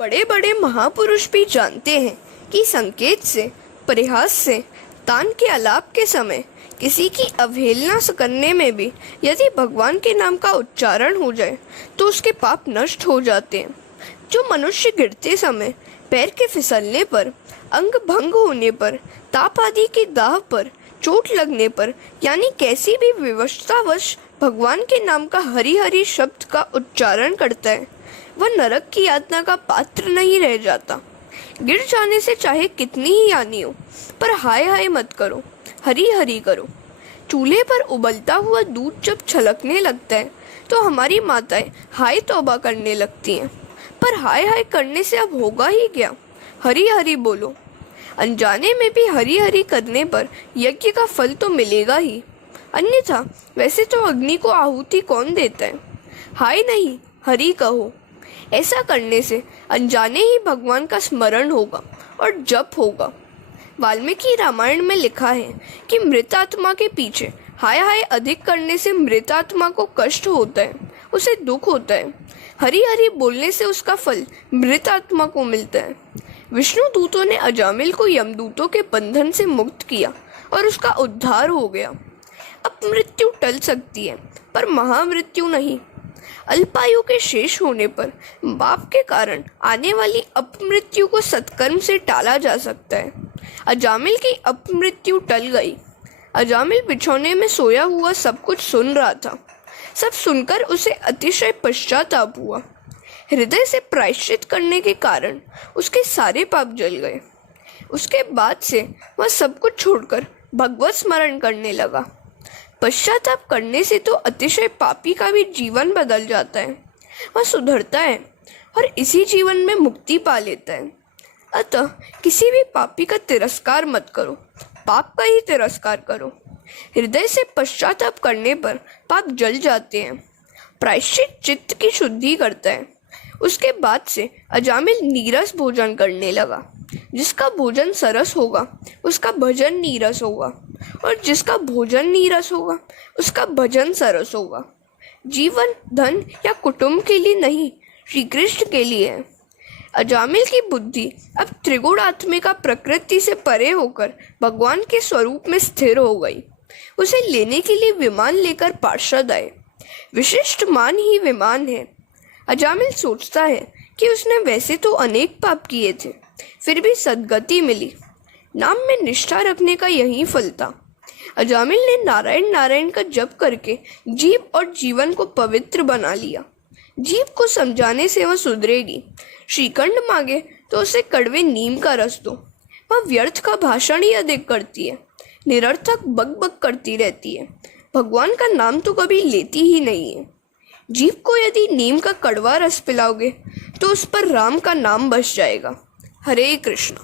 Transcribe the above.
बड़े बड़े महापुरुष भी जानते हैं कि संकेत से, परिहास से, तान के आलाप के समय किसी की अवहेलना करने में भी यदि भगवान के नाम का उच्चारण हो जाए तो उसके पाप नष्ट हो जाते हैं। जो मनुष्य गिरते समय, पैर के फिसलने पर, अंग भंग होने पर, ताप आदि की दाह पर, चोट लगने पर यानी कैसी भी विवशतावश भगवान के नाम का हरि हरि शब्द का उच्चारण करता है, वह नरक की यातना का पात्र नहीं रह जाता। गिर जाने से चाहे कितनी ही हानि हो, पर हाय हाय मत करो, हरी हरी करो। चूल्हे पर उबलता हुआ दूध जब छलकने लगता है तो हमारी माताएं हाय तौबा करने लगती हैं, पर हाय हाय करने से अब होगा ही क्या, हरी हरी बोलो। अनजाने में भी हरी हरी करने पर यज्ञ का फल तो मिलेगा ही, अन्यथा वैसे तो अग्नि को आहुति कौन देता है। हाय नहीं, हरी कहो। ऐसा करने से अनजाने ही भगवान का स्मरण होगा और जप होगा। वाल्मीकि रामायण में लिखा है कि मृत आत्मा के पीछे हाय हाय अधिक करने से मृत आत्मा को कष्ट होता है, उसे दुख होता है। हरि हरि बोलने से उसका फल मृत आत्मा को मिलता है। विष्णु दूतों ने अजामिल को यमदूतों के बंधन से मुक्त किया और उसका उद्धार हो गया। अपमृत्यु टल सकती है पर महामृत्यु नहीं। अल्पायु के शेष होने पर पाप के कारण आने वाली अपमृत्यु को सत्कर्म से टाला जा सकता है। अजामिल की अपमृत्यु टल गई। अजामिल बिछौने में सोया हुआ सब कुछ सुन रहा था। सब सुनकर उसे अतिशय पश्चाताप हुआ। हृदय से प्रायश्चित करने के कारण उसके सारे पाप जल गए। उसके बाद से वह सब कुछ छोड़कर भगवत स्मरण करने लगा। पश्चाताप करने से तो अतिशय पापी का भी जीवन बदल जाता है, वह सुधरता है और इसी जीवन में मुक्ति पा लेता है। अतः किसी भी पापी का तिरस्कार मत करो, पाप का ही तिरस्कार करो। हृदय से पश्चाताप करने पर पाप जल जाते हैं। प्रायश्चित चित्त की शुद्धि करता है। उसके बाद से अजामिल नीरस भोजन करने लगा। जिसका भोजन सरस होगा उसका भजन नीरस होगा, और जिसका भोजन नीरस होगा उसका भजन सरस होगा। जीवन धन या कुटुंब के लिए नहीं, श्री कृष्ण के लिए है। अजामिल की बुद्धि अब त्रिगुणात्मिका प्रकृति से परे होकर भगवान के स्वरूप में स्थिर हो गई। उसे लेने के लिए विमान लेकर पार्षद आए। विशिष्ट मान ही विमान है। अजामिल सोचता है कि उसने वैसे तो अनेक पाप किए थे, फिर भी सद्गति मिली। नाम में निष्ठा रखने का यही फल था। अजामिल ने नारायण नारायण का जप करके जीव और जीवन को पवित्र बना लिया। जीव को समझाने से वह सुधरेगी। श्रीखंड मांगे तो उसे कड़वे नीम का रस दो। वह व्यर्थ का भाषण ही अधिक करती है, निरर्थक बक बक करती रहती है, भगवान का नाम तो कभी लेती ही नहीं है। जीव को यदि नीम का कड़वा रस पिलाओगे तो उस पर राम का नाम बस जाएगा। हरे कृष्ण।